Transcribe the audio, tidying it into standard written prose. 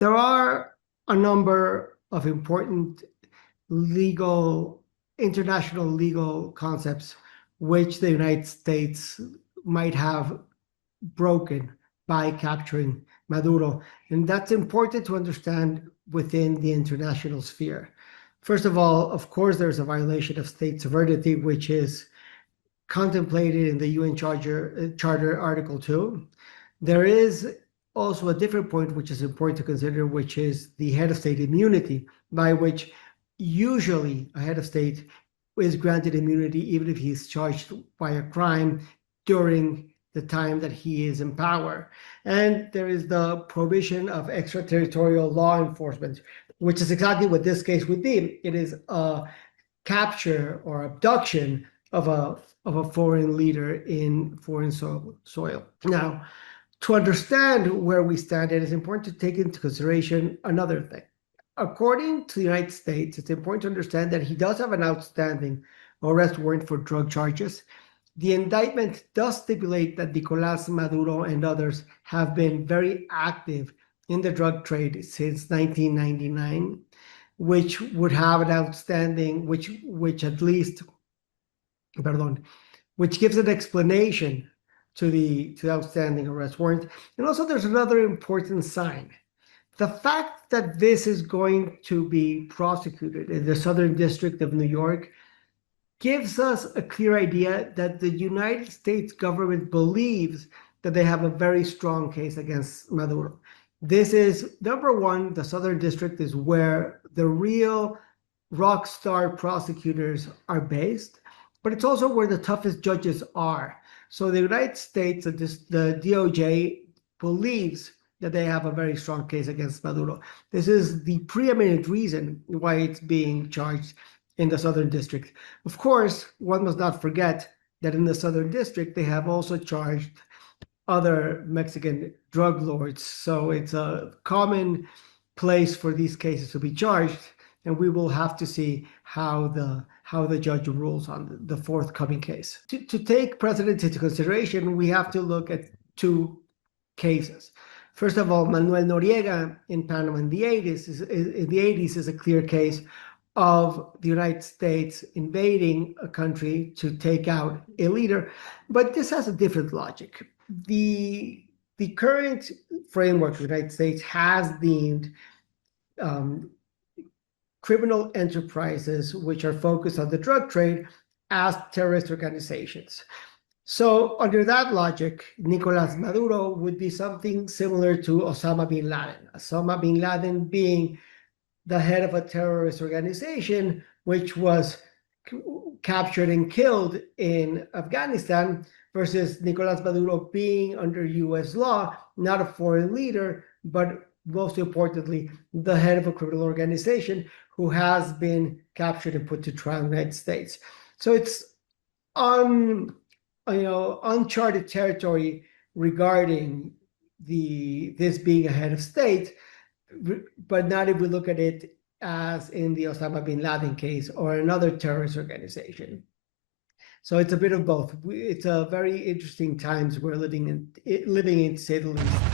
There are a number of important legal, international legal concepts which the United States might have broken by capturing Maduro. And that's important to understand within the international sphere. First of all, of course, there's a violation of state sovereignty, which is contemplated in the UN Charter Article 2. There is also a different point which is important to consider, which is the head of state immunity, by which usually a head of state is granted immunity even if he's charged by a crime during the time that he is in power. And there is the prohibition of extraterritorial law enforcement, which is exactly what this case would be. It is a capture or abduction of a foreign leader in foreign soil. Now, to understand where we stand, it is important to take into consideration another thing. According to the United States, it's important to understand that he does have an outstanding arrest warrant for drug charges. The indictment does stipulate that Nicolás Maduro and others have been very active in the drug trade since 1999, which would have an outstanding, which at least, which gives an explanation to the outstanding arrest warrant. And also there's another important sign. The fact that this is going to be prosecuted in the Southern District of New York gives us a clear idea that the United States government believes that they have a very strong case against Maduro. This is, number one, the Southern District is where the real rock star prosecutors are based, but it's also where the toughest judges are. So the United States, the DOJ, believes that they have a very strong case against Maduro. This is the preeminent reason why it's being charged in the Southern District. Of course, one must not forget that in the Southern District, they have also charged other Mexican drug lords. So it's a common place for these cases to be charged, and we will have to see how the judge rules on the forthcoming case. To take precedent into consideration, we have to look at two cases. First of all, Manuel Noriega in Panama in the 80s is a clear case of the United States invading a country to take out a leader, but this has a different logic. The current framework the United States has deemed criminal enterprises which are focused on the drug trade as terrorist organizations. So under that logic, Nicolás Maduro would be something similar to Osama bin Laden. Osama bin Laden being the head of a terrorist organization, which was captured and killed in Afghanistan, versus Nicolás Maduro being under US law, not a foreign leader, but most importantly, the head of a criminal organization who has been captured and put to trial in the United States. So it's uncharted territory regarding this being a head of state, but not if we look at it as in the Osama bin Laden case or another terrorist organization. So it's a bit of both. It's a very interesting times we're living in, to say the least.